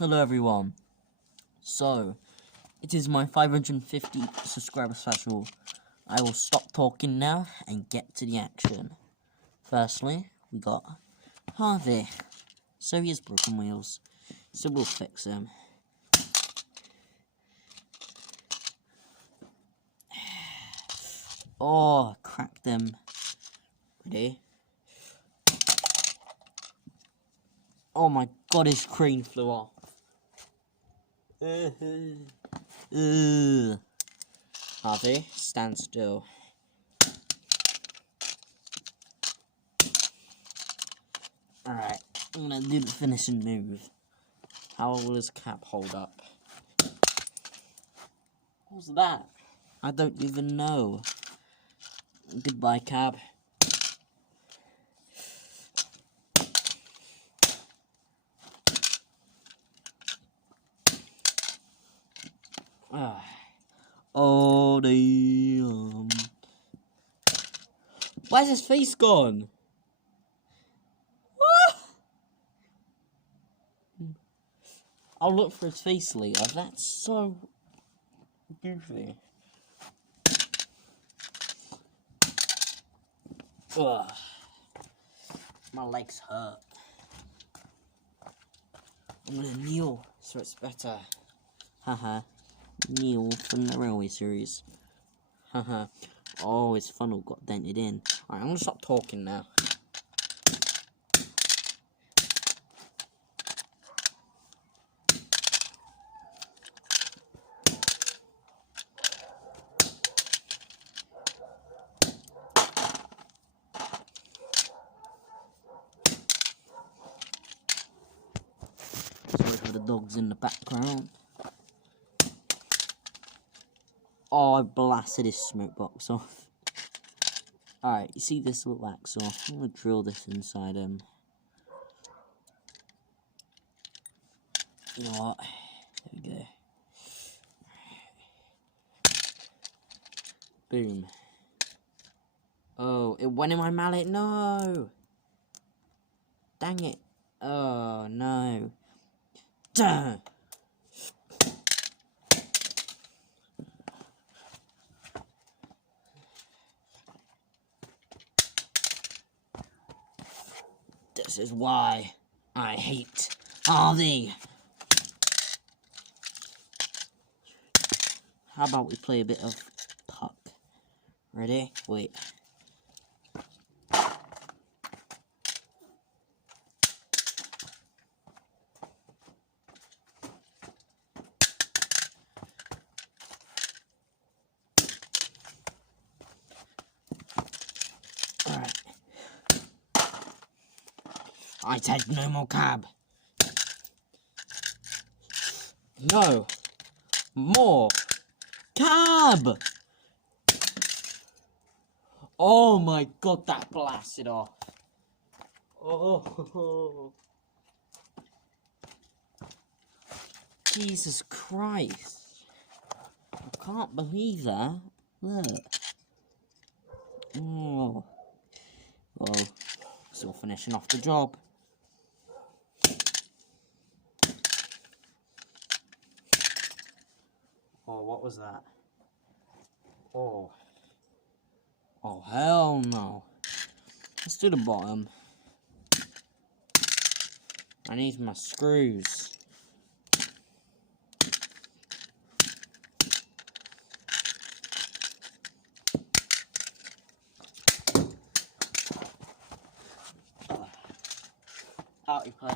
Hello everyone. So, it is my 550 subscriber special. I will stop talking now and get to the action. Firstly, we got Harvey. So he has broken wheels. So we'll fix him. Oh, cracked them. Ready? Oh my god, his crane flew off. Harvey, stand still. Alright, I'm gonna do the finishing move. How will his cap hold up? What was that? I don't even know. Goodbye, cab. Oh, damn. Where's his face gone? I'll look for his face later. That's so goofy. Ugh. My legs hurt. I'm gonna kneel so it's better. Haha. Kneel from the Railway Series. Haha. Oh, his funnel got dented in. Alright, I'm gonna stop talking now. Sorry for the dogs in the background. Oh, I blasted his smoke box off. Alright, you see this little axle? I'm gonna drill this inside him. You know what? There we go. Boom. Oh, it went in my mallet. No! Dang it. Oh, no. Duh! This is why I hate Harvey. How about we play a bit of puck? Ready? Wait. Alright. I said no more cab. No. More. Cab! Oh my god, that blasted off. Oh. Jesus Christ. I can't believe that. Look. Oh. Well, still finishing off the job. Oh, what was that? Oh. Oh, hell no. Let's do the bottom. I need my screws. Out you play.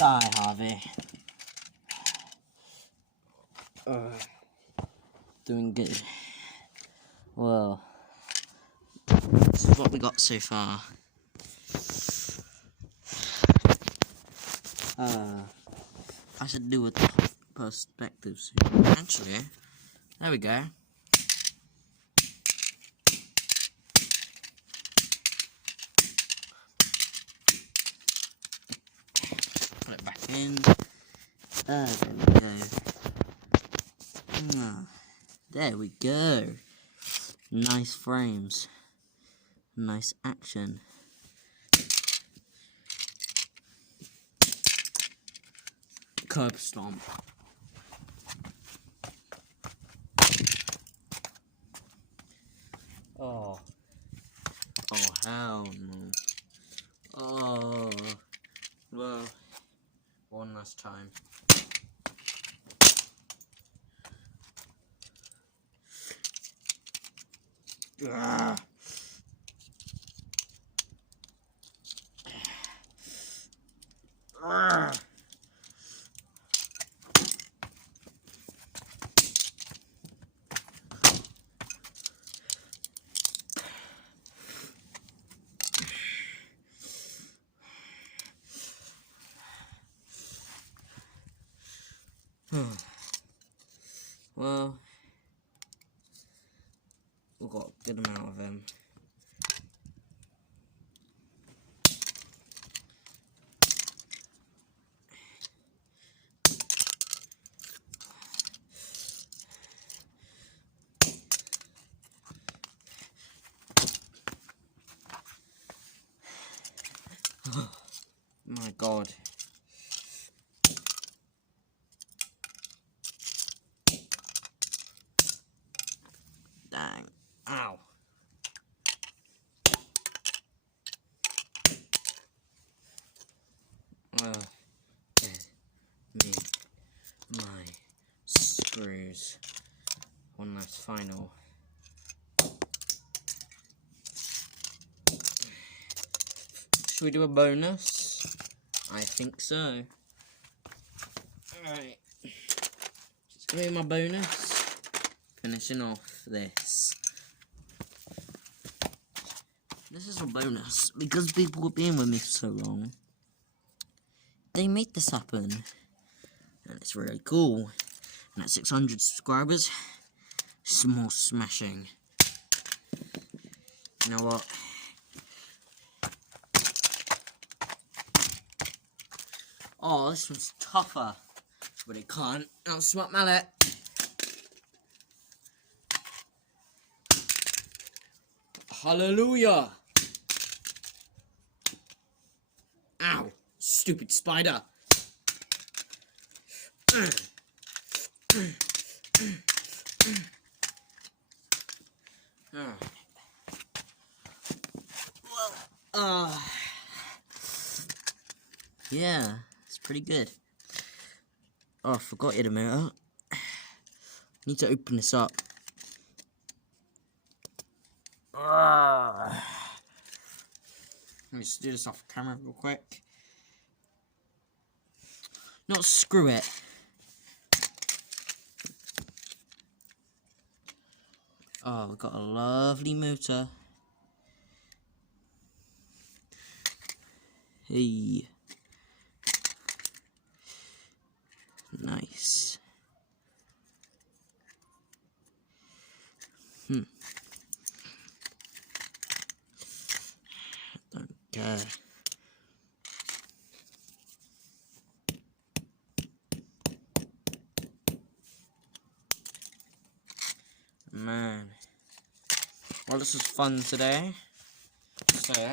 Die, Harvey. Doing good. Well, this is what we got so far. I should do a perspective soon. Actually, there we go. Put it back in. There we go. There we go. Nice frames. Nice action. Curb stomp. Oh. Oh, hell no. Oh. Well, one last time. Ah. Ah. Well, we've got a good amount of them. My God. Dang. Ow. Give me my screws. One last final. Should we do a bonus? I think so. Alright. Just give me my bonus. Finishing off this. This is a bonus because people have been with me for so long. They made this happen. And it's really cool. And at 600 subscribers, some more smashing. You know what? Oh, this one's tougher. But it can't outsmart mallet. Hallelujah! Ow! Stupid spider! Yeah, it's pretty good. Oh, I forgot it a minute. Need to open this up. Let me just do this off camera real quick. Not screw it. Oh, we've got a lovely motor. Hey. Nice. Don't care. Man. Well, this was fun today. So,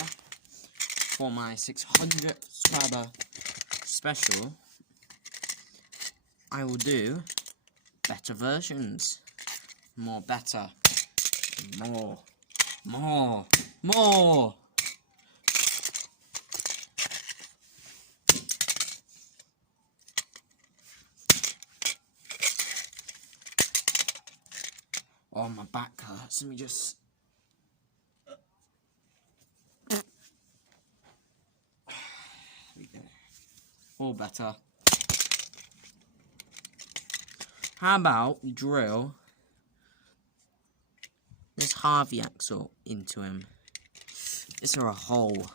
for my 600 subscriber special, I will do better versions. More better. More. Oh, my back hurts. Let me just... There we go. Or better. How about we drill this Harvey axle into him? Is there a hole?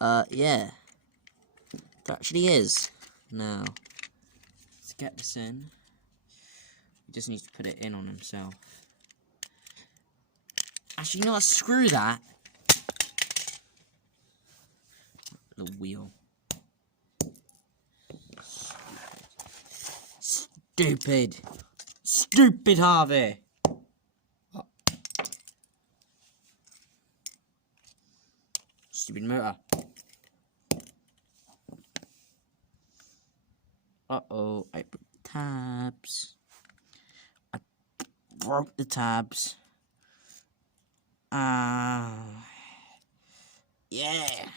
Yeah. There actually is. Now, let's get this in. He just needs to put it in on himself. Actually, you know what? Screw that. The wheel. Stupid. Stupid Harvey. Oh. Stupid motor. Uh-oh, I broke the tabs. I broke the tabs. Yeah.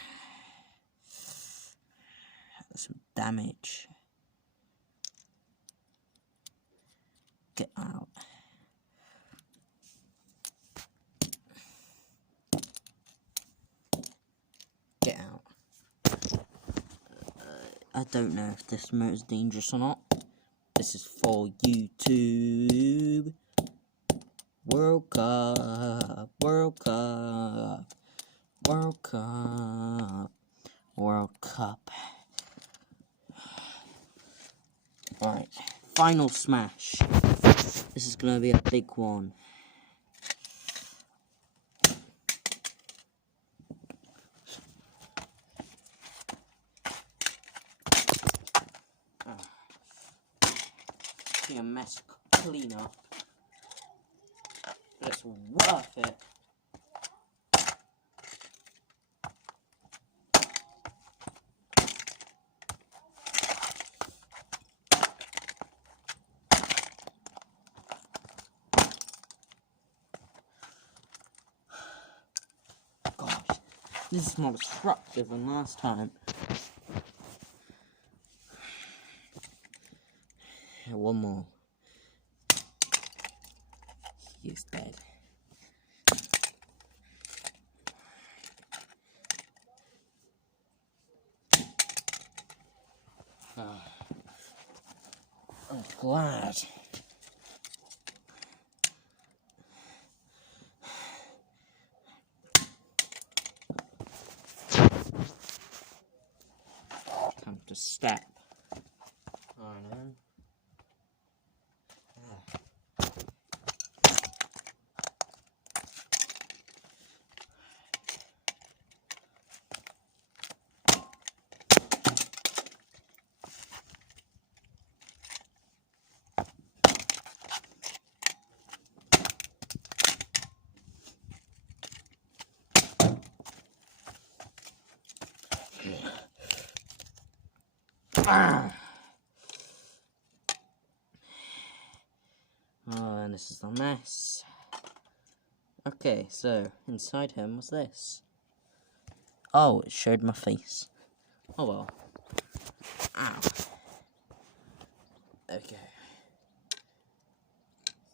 That's some damage. Get out. Get out. I don't know if this motor is dangerous or not. This is for YouTube. World Cup. World Cup. World Cup. World Cup. Alright. Final smash. This is gonna be a big one. A mess clean up, but it's worth it. Gosh, this is more destructive than last time. One more. He's dead. I'm glad. Time to step. Alright then. Oh, and this is the mess. Okay, so inside him was this. Oh, it showed my face. Oh well. Ow. Okay.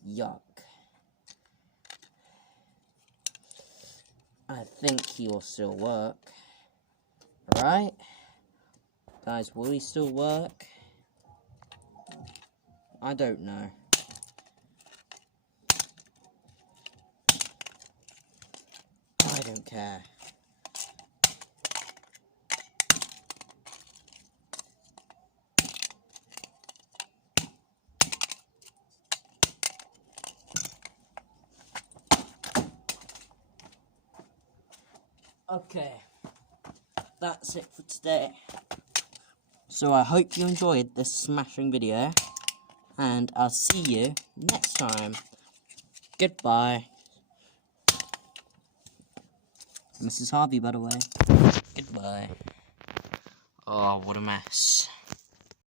Yuck. I think he will still work. Right? Guys, will he still work? I don't know. I don't care. Okay, that's it for today. So I hope you enjoyed this smashing video, and I'll see you next time. Goodbye. Mrs. Harvey, by the way. Goodbye. Oh, what a mess.